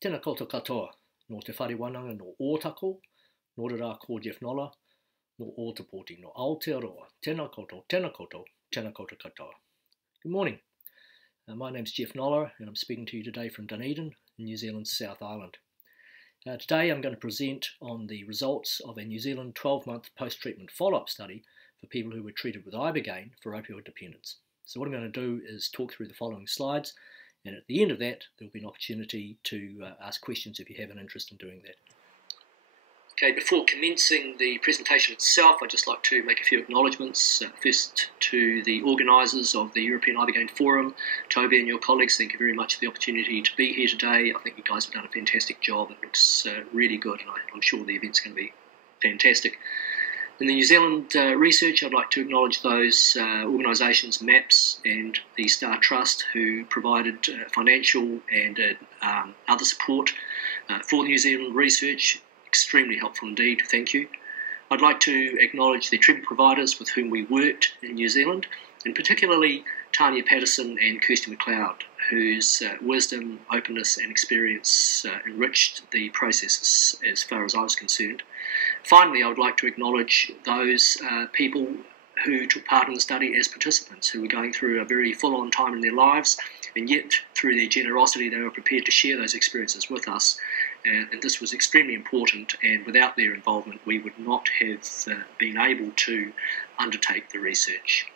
Tēnā koutou katoa, no te whare wananga no ōtako, nō rā ko Geoff Noller, no ōtapoti, no Aotearoa. Tēnā koutou, tēnā koutou, tēnā koutou katoa. Good morning. My name's Geoff Noller and I'm speaking to you today from Dunedin, in New Zealand's South Island. Today I'm going to present on the results of a New Zealand 12-month post-treatment follow-up study for people who were treated with Ibogaine for opioid dependence. So what I'm going to do is talk through the following slides, and at the end of that there will be an opportunity to ask questions if you have an interest in doing that. Okay, before commencing the presentation itself, I'd just like to make a few acknowledgements. First, to the organisers of the European Ibogaine Forum, Toby and your colleagues, thank you very much for the opportunity to be here today. I think you guys have done a fantastic job. It looks really good, and I'm sure the event's going to be fantastic. In the New Zealand research, I'd like to acknowledge those organisations, MAPS and the Star Trust, who provided financial and other support for the New Zealand research. Extremely helpful indeed, thank you. I'd like to acknowledge the treatment providers with whom we worked in New Zealand, and particularly Tanya Patterson and Kirsty McLeod, whose wisdom, openness and experience enriched the processes as far as I was concerned. Finally, I would like to acknowledge those people who took part in the study as participants, who were going through a very full-on time in their lives, and yet through their generosity they were prepared to share those experiences with us. And this was extremely important, and without their involvement we would not have been able to undertake the research.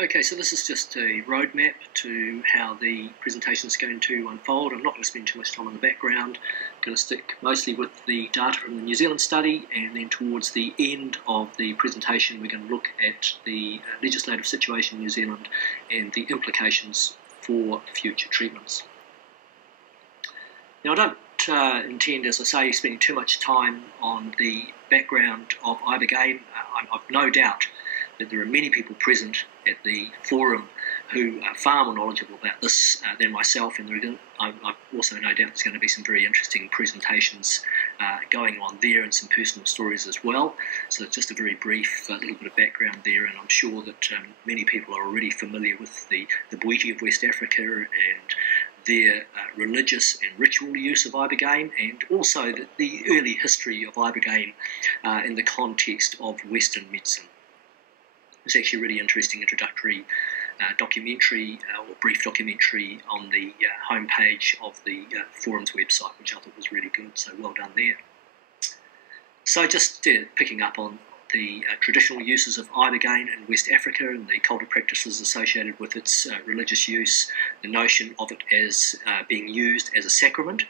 Okay, so this is just a roadmap to how the presentation is going to unfold. I'm not going to spend too much time on the background. I'm going to stick mostly with the data from the New Zealand study, and then towards the end of the presentation we're going to look at the legislative situation in New Zealand and the implications for future treatments. Now, I don't intend, as I say, spending too much time on the background of Ibogaine. I've no doubt that there are many people present at the forum who are far more knowledgeable about this than myself, and I've also no doubt there's going to be some very interesting presentations going on there, and some personal stories as well. So it's just a very brief little bit of background there, and I'm sure that many people are already familiar with the Bwiti of West Africa and their religious and ritual use of Ibogaine, and also the early history of Ibogaine in the context of Western medicine. There's actually a really interesting introductory documentary, or brief documentary, on the homepage of the forum's website, which I thought was really good, so well done there. So just picking up on the traditional uses of Ibogaine in West Africa and the cultural practices associated with its religious use, the notion of it as being used as a sacrament,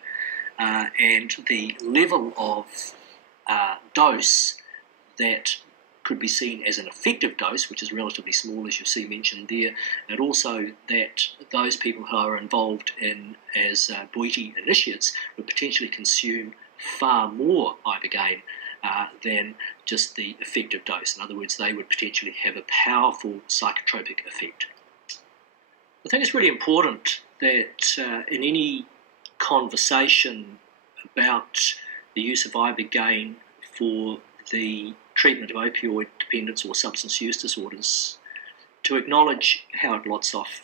and the level of dose that could be seen as an effective dose, which is relatively small, as you'll see mentioned there, and also that those people who are involved in as Bwiti initiates would potentially consume far more Ibogaine than just the effective dose. In other words, they would potentially have a powerful psychotropic effect. I think it's really important that in any conversation about the use of Ibogaine for the treatment of opioid dependence or substance use disorders, to acknowledge Howard Lotsof.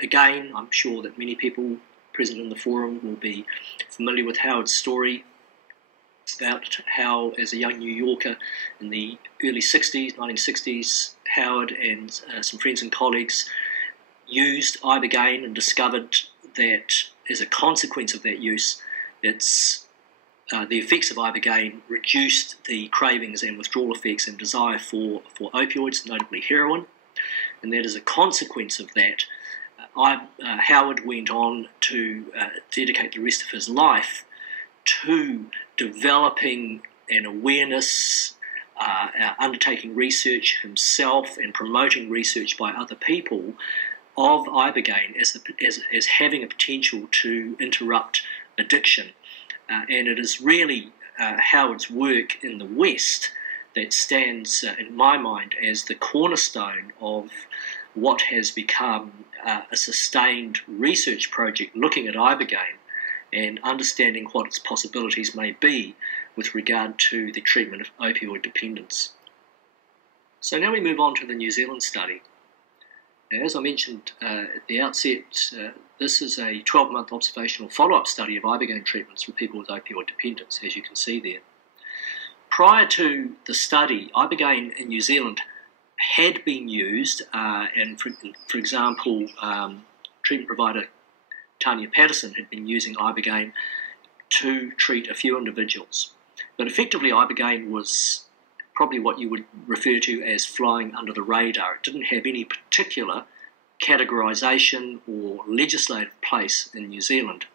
Again, I'm sure that many people present in the forum will be familiar with Howard's story about how, as a young New Yorker in the early 1960s, Howard and some friends and colleagues used Ibogaine and discovered that as a consequence of that use, the effects of Ibogaine reduced the cravings and withdrawal effects and desire for opioids, notably heroin, and that as a consequence of that, Howard went on to dedicate the rest of his life to developing an awareness, undertaking research himself and promoting research by other people of Ibogaine as having a potential to interrupt addiction. And it is really Howard's work in the West that stands, in my mind, as the cornerstone of what has become a sustained research project looking at Ibogaine and understanding what its possibilities may be with regard to the treatment of opioid dependence. So now we move on to the New Zealand study. Now, as I mentioned at the outset, this is a 12-month observational follow-up study of Ibogaine treatments for people with opioid dependence, as you can see there. Prior to the study, Ibogaine in New Zealand had been used, and for example, treatment provider Tanya Patterson had been using Ibogaine to treat a few individuals. But effectively, Ibogaine was probably what you would refer to as flying under the radar. It didn't have any particular categorisation or legislative place in New Zealand.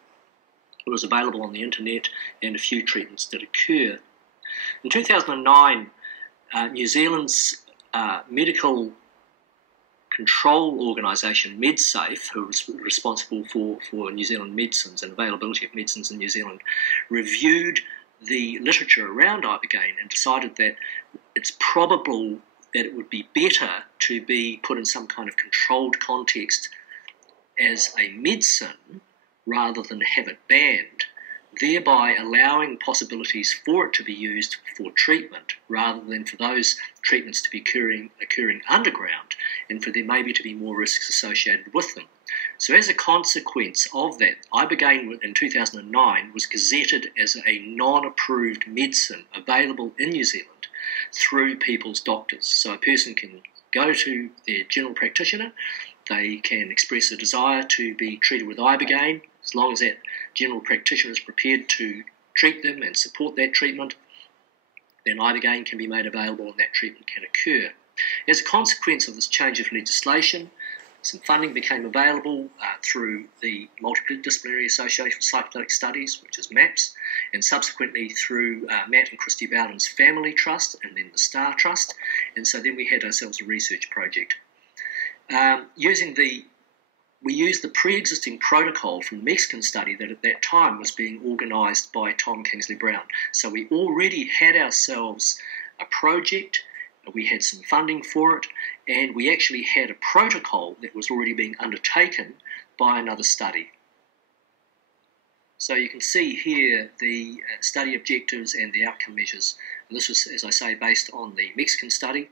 It was available on the internet, and a few treatments did occur. In 2009, New Zealand's medical control organisation, MedSafe, who was responsible for New Zealand medicines and availability of medicines in New Zealand, reviewed the literature around Ibogaine and decided that it's probable that it would be better to be put in some kind of controlled context as a medicine rather than have it banned, thereby allowing possibilities for it to be used for treatment rather than for those treatments to be occurring underground and for there maybe to be more risks associated with them. So as a consequence of that, Ibogaine in 2009 was gazetted as a non-approved medicine available in New Zealand through people's doctors. So a person can go to their general practitioner, they can express a desire to be treated with Ibogaine. As long as that general practitioner is prepared to treat them and support that treatment, then Ibogaine can be made available and that treatment can occur. As a consequence of this change of legislation, some funding became available through the Multidisciplinary Association for Psychedelic Studies, which is MAPS, and subsequently through Matt and Christy Bowden's Family Trust and then the Star Trust. And so then we had ourselves a research project. We used the pre-existing protocol from the Mexican study that at that time was being organised by Tom Kingsley Brown. So we already had ourselves a project, we had some funding for it, and we actually had a protocol that was already being undertaken by another study. So you can see here the study objectives and the outcome measures. And this was, as I say, based on the Mexican study.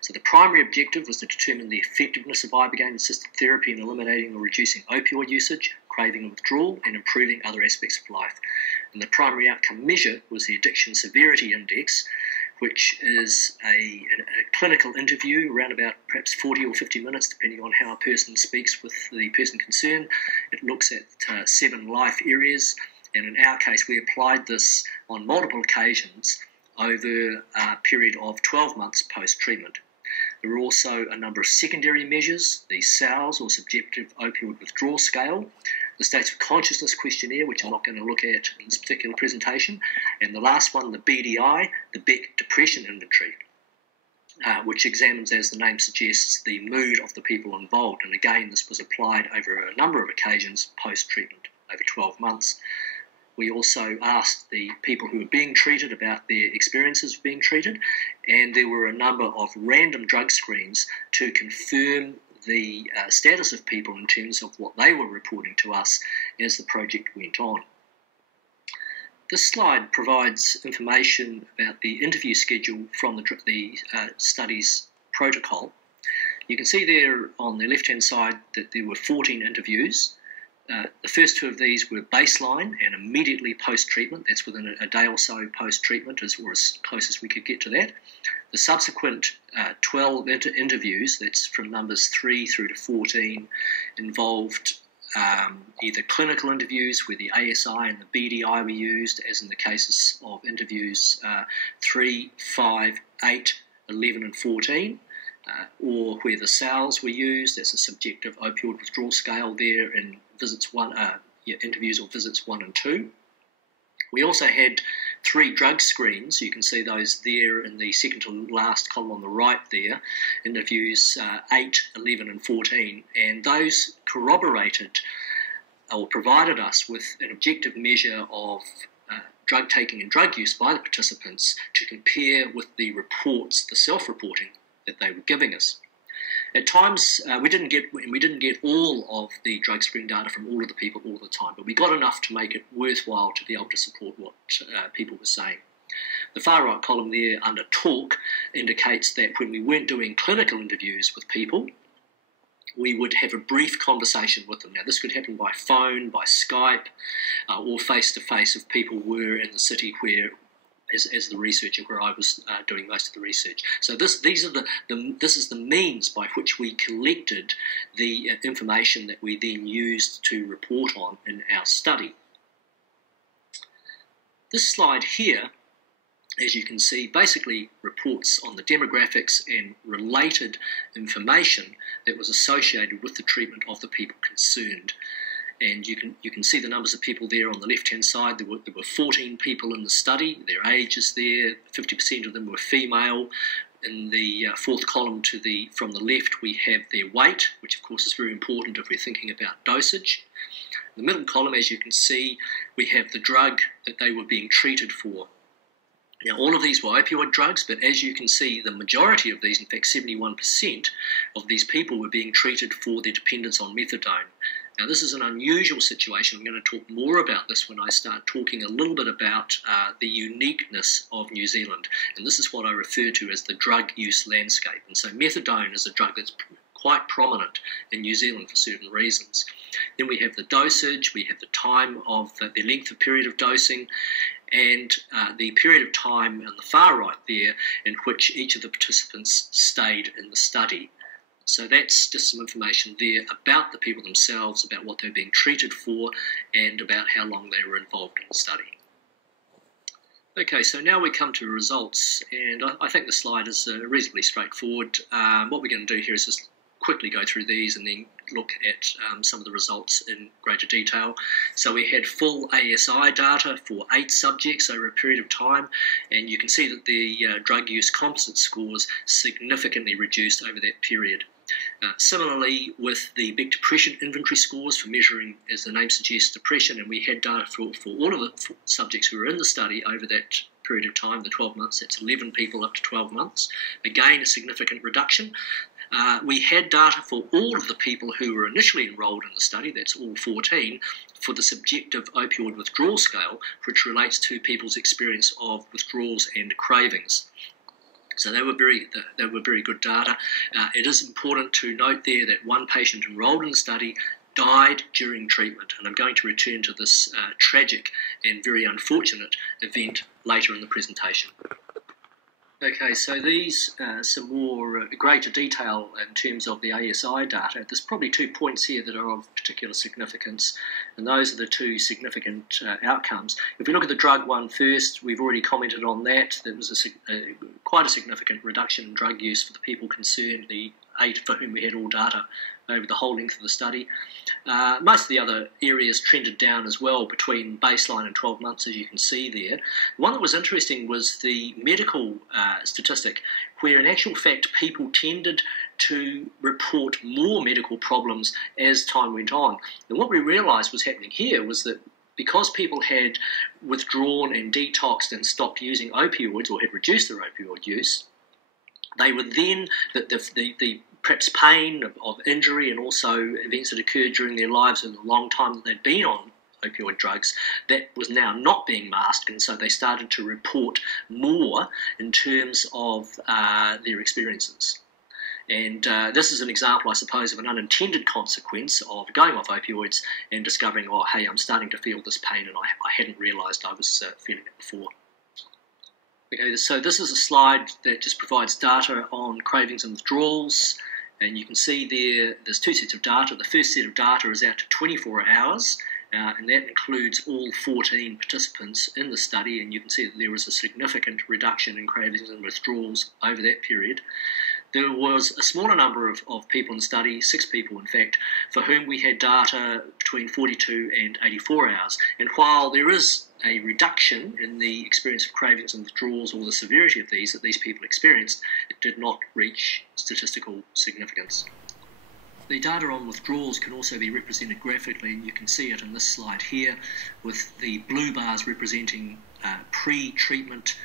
So the primary objective was to determine the effectiveness of Ibogaine-assisted therapy in eliminating or reducing opioid usage, craving and withdrawal, and improving other aspects of life. And the primary outcome measure was the Addiction Severity Index, which is a clinical interview around about perhaps 40 or 50 minutes, depending on how a person speaks with the person concerned. It looks at 7 life areas, and in our case we applied this on multiple occasions over a period of 12 months post-treatment. There were also a number of secondary measures, the SOWS, or Subjective Opioid Withdrawal Scale, the States of Consciousness Questionnaire, which I'm not going to look at in this particular presentation, and the last one, the BDI, the Beck Depression Inventory, which examines, as the name suggests, the mood of the people involved. And again, this was applied over a number of occasions post-treatment, over 12 months. We also asked the people who were being treated about their experiences of being treated, and there were a number of random drug screens to confirm the status of people in terms of what they were reporting to us as the project went on. This slide provides information about the interview schedule from the study's protocol. You can see there on the left-hand side that there were 14 interviews. The first 2 of these were baseline and immediately post-treatment. That's within a day or so post-treatment, or as close as we could get to that. The subsequent 12 interviews, that's from numbers 3 through to 14, involved either clinical interviews where the ASI and the BDI were used, as in the cases of interviews 3, 5, 8, 11 and 14, or where the SOWS were used as a subjective opioid withdrawal scale there in interviews or visits 1 and 2. We also had 3 drug screens. You can see those there in the second to last column on the right there, interviews 8, 11 and 14, and those corroborated or provided us with an objective measure of drug taking and drug use by the participants to compare with the reports, the self-reporting that they were giving us. At times, we didn't get all of the drug screen data from all of the people all the time, but we got enough to make it worthwhile to be able to support what people were saying. The far right column there under talk indicates that when we weren't doing clinical interviews with people, we would have a brief conversation with them. Now, this could happen by phone, by Skype, or face-to-face if people were in the city where, as the researcher, where I was doing most of the research. So this is the means by which we collected the information that we then used to report on in our study. This slide here, as you can see, basically reports on the demographics and related information that was associated with the treatment of the people concerned. And you can see the numbers of people there on the left-hand side. There were 14 people in the study. Their age is there. 50% of them were female. In the fourth column from the left, we have their weight, which of course is very important if we're thinking about dosage. In the middle column, as you can see, we have the drug that they were being treated for. Now, all of these were opioid drugs, but as you can see, the majority of these, in fact 71% of these people, were being treated for their dependence on methadone. Now, this is an unusual situation. I'm going to talk more about this when I start talking a little bit about the uniqueness of New Zealand. And this is what I refer to as the drug use landscape. And so methadone is a drug that's quite prominent in New Zealand for certain reasons. Then we have the dosage, we have the time of the length of period of dosing, and the period of time on the far right there in which each of the participants stayed in the study. So that's just some information there about the people themselves, about what they're being treated for, and about how long they were involved in the study. Okay, so now we come to results, and I think the slide is reasonably straightforward. What we're going to do here is just quickly go through these and then look at some of the results in greater detail. So we had full ASI data for 8 subjects over a period of time, and you can see that the drug use composite scores significantly reduced over that period. Similarly, with the Beck depression inventory scores for measuring, as the name suggests, depression, and we had data for all of the subjects who were in the study over that period of time, the 12 months, that's 11 people up to 12 months. Again, a significant reduction. We had data for all of the people who were initially enrolled in the study, that's all 14, for the subjective opioid withdrawal scale, which relates to people's experience of withdrawals and cravings. So they were very good data. It is important to note there that one patient enrolled in the study died during treatment, and I'm going to return to this tragic and very unfortunate event later in the presentation. Okay, so these some more greater detail in terms of the ASI data. There's probably 2 points here that are of particular significance, and those are the 2 significant outcomes. If we look at the drug one first, we've already commented on that. There was quite a significant reduction in drug use for the people concerned, the 8 for whom we had all data over the whole length of the study. Most of the other areas trended down as well between baseline and 12 months, as you can see there. One that was interesting was the medical statistic, where in actual fact people tended to report more medical problems as time went on. And what we realised was happening here was that because people had withdrawn and detoxed and stopped using opioids, or had reduced their opioid use, they were then, the perhaps pain of injury and also events that occurred during their lives in the long time that they'd been on opioid drugs, that was now not being masked, and so they started to report more in terms of their experiences. And this is an example, I suppose, of an unintended consequence of going off opioids and discovering, oh, hey, I'm starting to feel this pain and I hadn't realised I was feeling it before. Okay, so this is a slide that just provides data on cravings and withdrawals, and you can see there's 2 sets of data. The first set of data is out to 24 hours, and that includes all 14 participants in the study, and you can see that there was a significant reduction in cravings and withdrawals over that period. There was a smaller number of people in the study, 6 people in fact, for whom we had data between 42 and 84 hours. And while there is a reduction in the experience of cravings and withdrawals, or the severity of these that these people experienced, it did not reach statistical significance. The data on withdrawals can also be represented graphically, and you can see it in this slide here, with the blue bars representing pre-treatment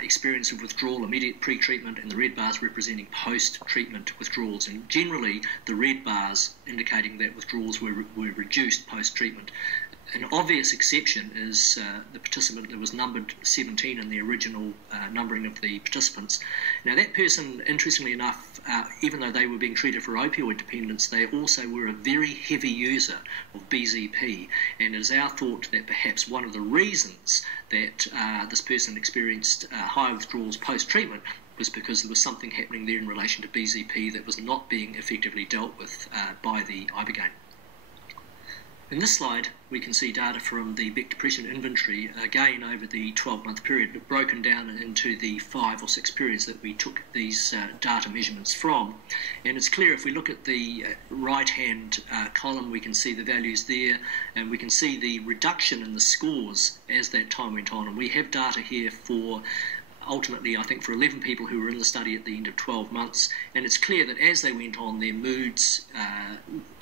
experience of withdrawal, immediate pre-treatment, and the red bars representing post-treatment withdrawals. And generally, the red bars indicating that withdrawals were reduced post-treatment. An obvious exception is the participant that was numbered 17 in the original numbering of the participants. Now, that person, interestingly enough, even though they were being treated for opioid dependence, they also were a very heavy user of BZP, and it is our thought that perhaps one of the reasons that this person experienced high withdrawals post-treatment was because there was something happening there in relation to BZP that was not being effectively dealt with by the Ibogaine. In this slide, we can see data from the Beck Depression Inventory, again over the 12-month period, broken down into the 5 or 6 periods that we took these data measurements from. And it's clear if we look at the right-hand column, we can see the values there, and we can see the reduction in the scores as that time went on. And we have data here for ultimately, I think, for 11 people who were in the study at the end of 12 months, and it's clear that as they went on, their moods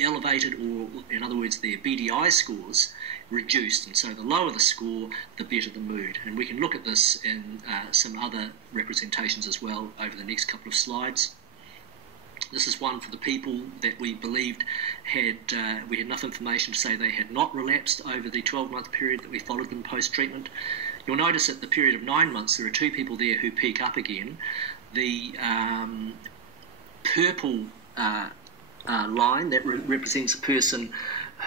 elevated, or in other words, their BDI scores reduced, and so the lower the score, the better the mood. And we can look at this in some other representations as well over the next couple of slides. This is one for the people that we believed we had enough information to say they had not relapsed over the 12-month period that we followed them post-treatment. You'll notice at the period of 9 months, there are 2 people there who peak up again. The purple line, that represents a person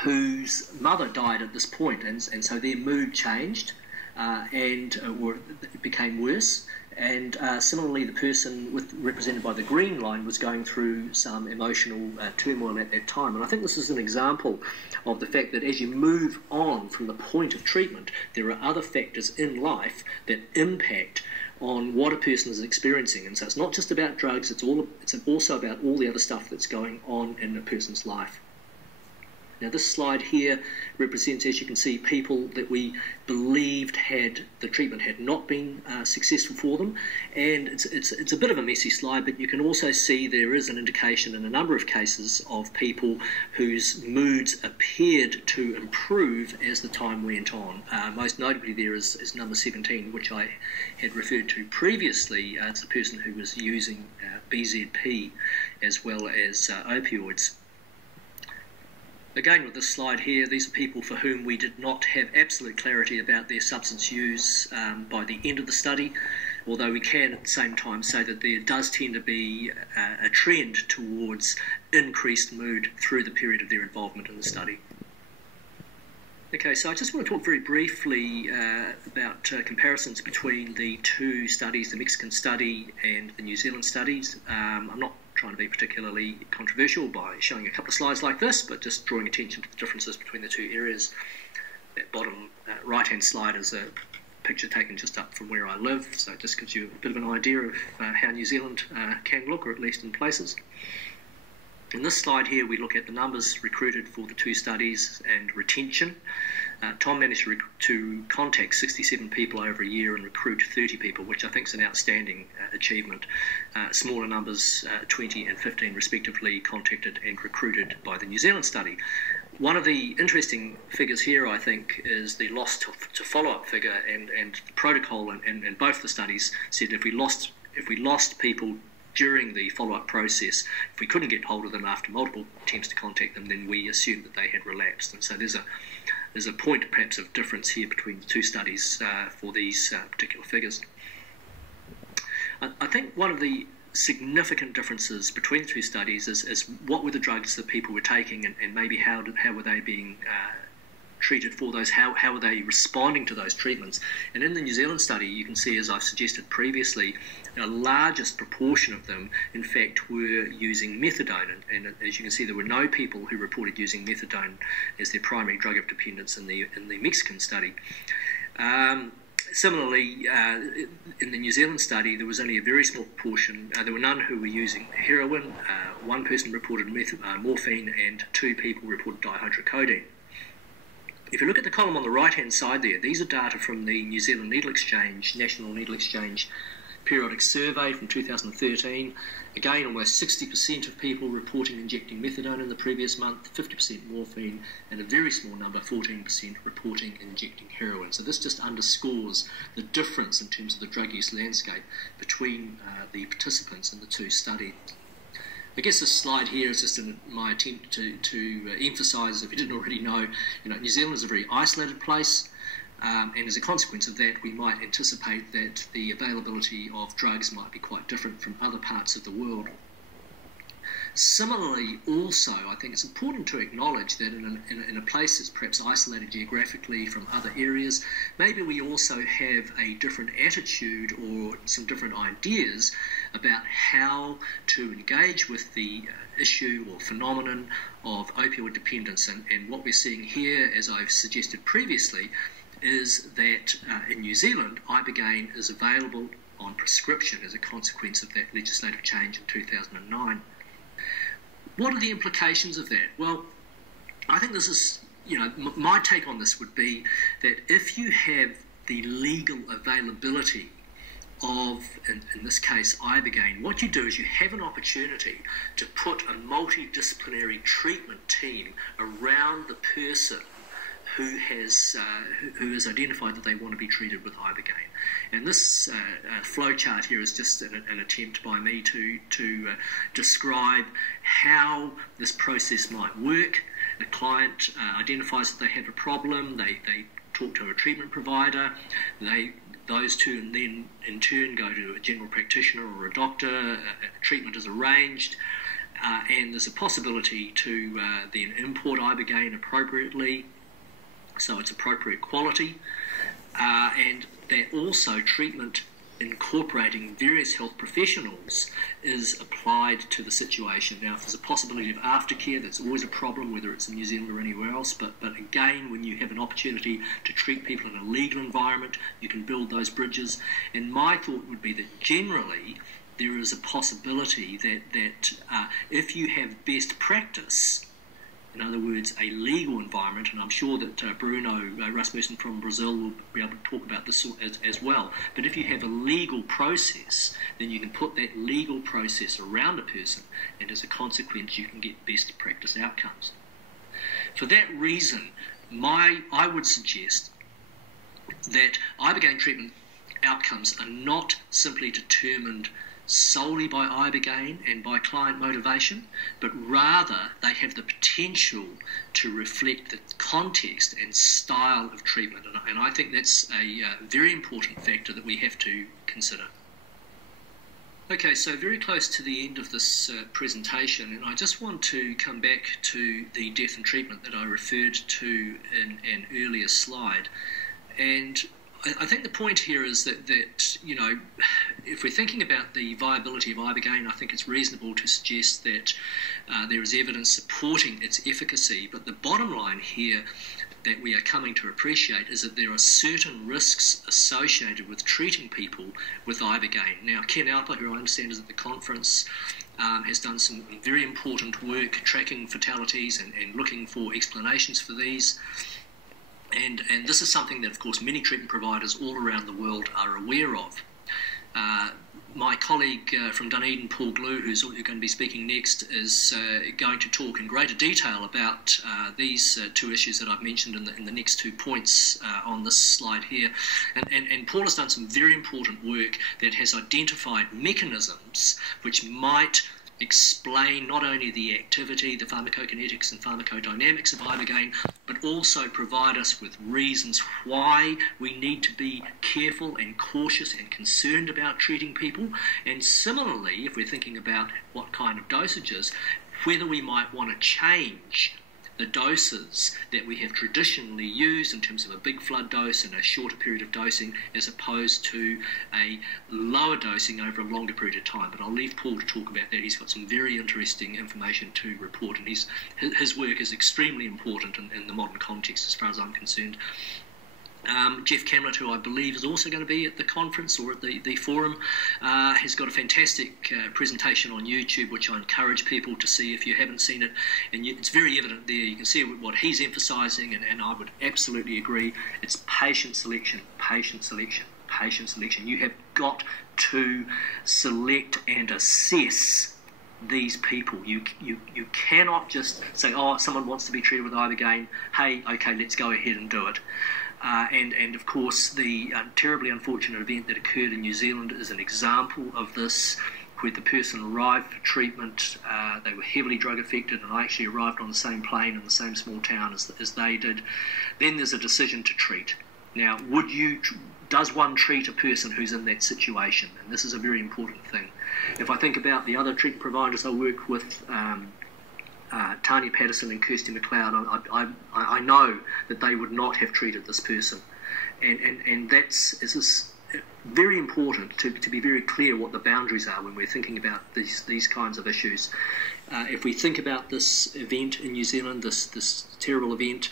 whose mother died at this point, and so their mood changed or it became worse. And similarly, the person represented by the green line was going through some emotional turmoil at that time. And I think this is an example of the fact that as you move on from the point of treatment, there are other factors in life that impact on what a person is experiencing. And so it's not just about drugs, it's also about all the other stuff that's going on in a person's life. Now this slide here represents, as you can see, people that we believed the treatment had not been successful for them, and it's a bit of a messy slide, but you can also see there is an indication in a number of cases of people whose moods appeared to improve as the time went on. Most notably there is number 17, which I had referred to previously. It's the person who was using BZP as well as opioids. Again, with this slide here, these are people for whom we did not have absolute clarity about their substance use by the end of the study, although we can at the same time say that there does tend to be a trend towards increased mood through the period of their involvement in the study. Okay, so I just want to talk very briefly about comparisons between the 2 studies, the Mexican study and the New Zealand studies. I'm not trying to be particularly controversial by showing a couple of slides like this, but just drawing attention to the differences between the 2 areas. That bottom right-hand slide is a picture taken just up from where I live, so it just gives you a bit of an idea of how New Zealand can look, or at least in places. In this slide here, we look at the numbers recruited for the 2 studies and retention. Tom managed to contact 67 people over a year and recruit 30 people, which I think is an outstanding achievement. Smaller numbers, 20 and 15 respectively, contacted and recruited by the New Zealand study. One of the interesting figures here, I think, is the loss to follow-up figure, and the protocol and both the studies said if we lost people during the follow-up process, if we couldn't get hold of them after multiple attempts to contact them, then we assumed that they had relapsed. And so there's a point perhaps of difference here between the 2 studies for these particular figures. I think one of the significant differences between the 2 studies is what were the drugs that people were taking, and maybe how were they being treated for those, how were they responding to those treatments. And in the New Zealand study, you can see, as I've suggested previously, the largest proportion of them, in fact, were using methadone. And as you can see, there were no people who reported using methadone as their primary drug of dependence in the Mexican study. Similarly, in the New Zealand study, there was only a very small proportion. There were none who were using heroin. 1 person reported morphine, and 2 people reported dihydrocodeine. If you look at the column on the right-hand side there, these are data from the New Zealand Needle Exchange, National Needle Exchange Periodic Survey from 2013. Again, almost 60% of people reporting injecting methadone in the previous month, 50% morphine, and a very small number, 14%, reporting injecting heroin. So this just underscores the difference in terms of the drug use landscape between the participants in the 2 studies. I guess this slide here is just my attempt to emphasise, if you didn't already know, New Zealand is a very isolated place, and as a consequence of that, we might anticipate that the availability of drugs might be quite different from other parts of the world. Similarly, also, I think it's important to acknowledge that in a place that's perhaps isolated geographically from other areas, maybe we also have a different attitude or some different ideas about how to engage with the issue or phenomenon of opioid dependence. And what we're seeing here, as I've suggested previously, is that in New Zealand, Ibogaine is available on prescription as a consequence of that legislative change in 2009. What are the implications of that? Well, I think this is, my take on this would be that if you have the legal availability of, in this case, Ibogaine, what you do is you have an opportunity to put a multidisciplinary treatment team around the person who has identified that they want to be treated with Ibogaine. And this flow chart here is just an attempt by me to describe how this process might work. The client identifies that they have a problem, they talk to a treatment provider, those two then in turn go to a general practitioner or a doctor, treatment is arranged, and there's a possibility to then import Ibogaine appropriately, so it's appropriate quality, and that also treatment incorporating various health professionals is applied to the situation. Now, if there's a possibility of aftercare, that's always a problem, whether it's in New Zealand or anywhere else, but again, when you have an opportunity to treat people in a legal environment, you can build those bridges. And my thought would be that generally there is a possibility that if you have best practice, in other words, a legal environment, and I'm sure that Bruno Rasmussen from Brazil will be able to talk about this as well, but if you have a legal process, then you can put that legal process around a person, and as a consequence you can get best practice outcomes. For that reason, I would suggest that Ibogaine treatment outcomes are not simply determined solely by Ibogaine and by client motivation, but rather they have the potential to reflect the context and style of treatment. And I think that's a very important factor that we have to consider. Okay, so very close to the end of this presentation, and I just want to come back to the death and treatment that I referred to in an earlier slide. And I think the point here is that if we're thinking about the viability of Ibogaine, I think it's reasonable to suggest that there is evidence supporting its efficacy. But the bottom line here that we are coming to appreciate is that there are certain risks associated with treating people with Ibogaine. Now, Ken Alper, who I understand is at the conference, has done some very important work tracking fatalities and looking for explanations for these. And this is something that, of course, many treatment providers all around the world are aware of. My colleague from Dunedin, Paul Glue, who's going to be speaking next, is going to talk in greater detail about these two issues that I've mentioned in the next 2 points on this slide here. And Paul has done some very important work that has identified mechanisms which might explain not only the activity, the pharmacokinetics and pharmacodynamics of Ibogaine, but also provide us with reasons why we need to be careful and cautious and concerned about treating people. And similarly, if we're thinking about what kind of dosages, whether we might want to change the doses that we have traditionally used in terms of a big flood dose and a shorter period of dosing as opposed to a lower dosing over a longer period of time. But I'll leave Paul to talk about that. He's got some very interesting information to report, and his work is extremely important in the modern context as far as I'm concerned. Geoff, who I believe is also going to be at the conference or at the forum, has got a fantastic presentation on YouTube, which I encourage people to see if you haven't seen it. And it's very evident there. You can see what he's emphasising, and I would absolutely agree. It's patient selection, patient selection, patient selection. You have got to select and assess these people. You cannot just say, oh, someone wants to be treated with Ibogaine, hey, okay, let's go ahead and do it. And of course, the terribly unfortunate event that occurred in New Zealand is an example of this, where the person arrived for treatment, they were heavily drug affected, and I actually arrived on the same plane in the same small town as they did. Then there's a decision to treat. Now, does one treat a person who's in that situation? And this is a very important thing. If I think about the other treatment providers I work with, Tanya Patterson and Kirsty McLeod, I know that they would not have treated this person. And it's very important to be very clear what the boundaries are when we're thinking about these kinds of issues. If we think about this event in New Zealand, this terrible event,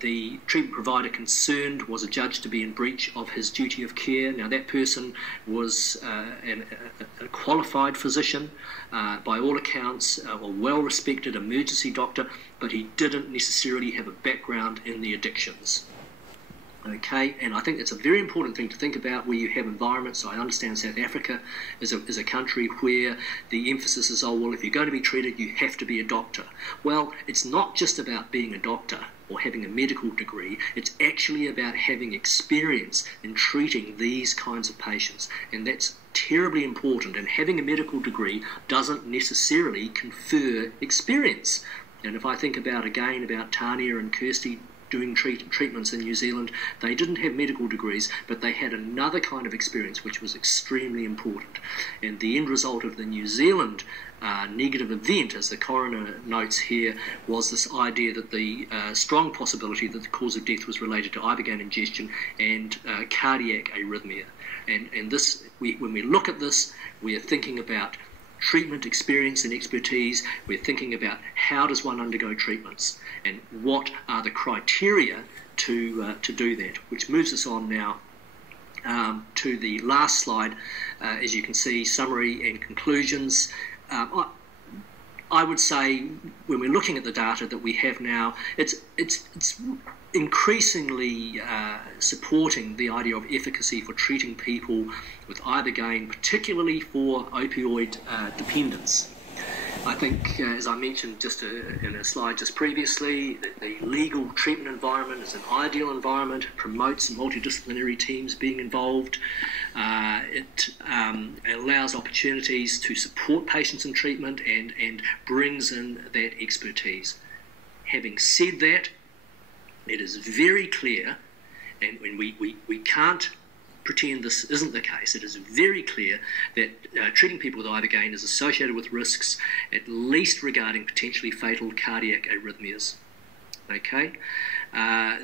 the treatment provider concerned was adjudged to be in breach of his duty of care. Now, that person was a qualified physician, by all accounts, a well-respected emergency doctor, but he didn't necessarily have a background in the addictions. Okay, and I think it's a very important thing to think about where you have environments. I understand South Africa is a country where the emphasis is, oh, well, if you're going to be treated, you have to be a doctor. Well, it's not just about being a doctor or having a medical degree. It's actually about having experience in treating these kinds of patients, and that's terribly important. And having a medical degree doesn't necessarily confer experience. And if I think about Tanya and Kirsty doing treatments in New Zealand, they didn't have medical degrees, but they had another kind of experience which was extremely important. And the end result of the New Zealand negative event, as the coroner notes here, was this idea that the strong possibility that the cause of death was related to Ibogaine ingestion and cardiac arrhythmia. And this, when we look at this, we are thinking about treatment experience and expertise. We're thinking about how does one undergo treatments and what are the criteria to do that, which moves us on now to the last slide. As you can see, summary and conclusions. I would say when we're looking at the data that we have now, it's increasingly supporting the idea of efficacy for treating people with Ibogaine, particularly for opioid dependence. I think, as I mentioned just in a slide just previously, the legal treatment environment is an ideal environment. It promotes multidisciplinary teams being involved. It allows opportunities to support patients in treatment and brings in that expertise. Having said that, it is very clear, and when we can't pretend this isn't the case, it is very clear that treating people with Ibogaine is associated with risks, at least regarding potentially fatal cardiac arrhythmias. Okay,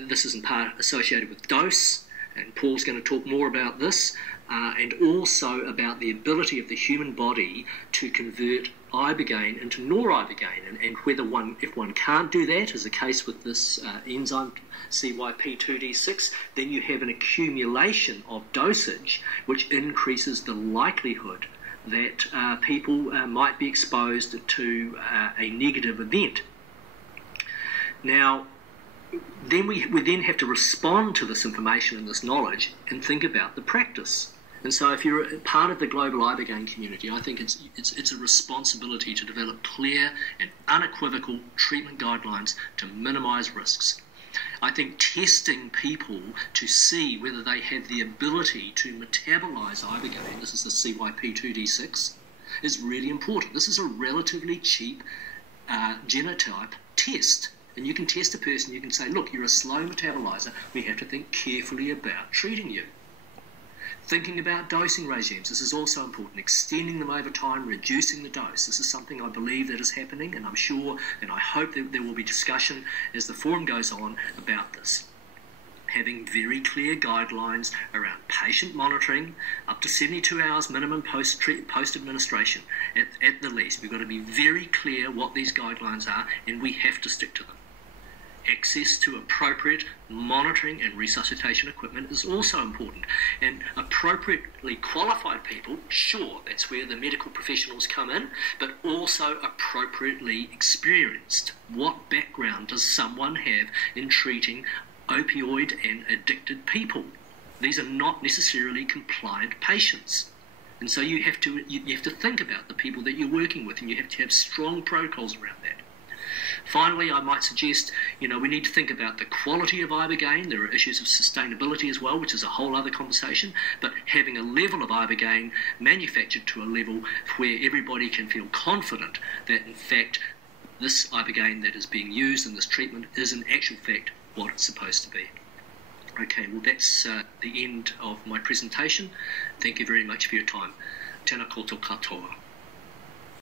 this is in part associated with dose, and Paul's going to talk more about this, and also about the ability of the human body to convert Ibogaine into noribogaine, and whether if one can't do that, as the case with this enzyme CYP2D6, then you have an accumulation of dosage which increases the likelihood that people might be exposed to a negative event. Now, then we then have to respond to this information and this knowledge and think about the practice. And so if you're part of the global Ibogaine community, I think it's a responsibility to develop clear and unequivocal treatment guidelines to minimise risks. I think testing people to see whether they have the ability to metabolise Ibogaine, this is the CYP2D6, is really important. This is a relatively cheap genotype test. And you can test a person, you can say, look, you're a slow metaboliser, we have to think carefully about treating you. Thinking about dosing regimes, this is also important. Extending them over time, reducing the dose. This is something I believe that is happening, and I'm sure and I hope that there will be discussion as the forum goes on about this. Having very clear guidelines around patient monitoring, up to 72 hours minimum post-administration at the least. We've got to be very clear what these guidelines are, and we have to stick to them. Access to appropriate monitoring and resuscitation equipment is also important. And appropriately qualified people, sure, that's where the medical professionals come in, but also appropriately experienced. What background does someone have in treating opioid and addicted people? These are not necessarily compliant patients. And so you have to think about the people that you're working with, and you have to have strong protocols around that. Finally, I might suggest, we need to think about the quality of Ibogaine. There are issues of sustainability as well, which is a whole other conversation, but having a level of Ibogaine manufactured to a level where everybody can feel confident that, in fact, this Ibogaine that is being used in this treatment is in actual fact what it's supposed to be. Okay, well that's the end of my presentation. Thank you very much for your time. Tēnā koutou katoa.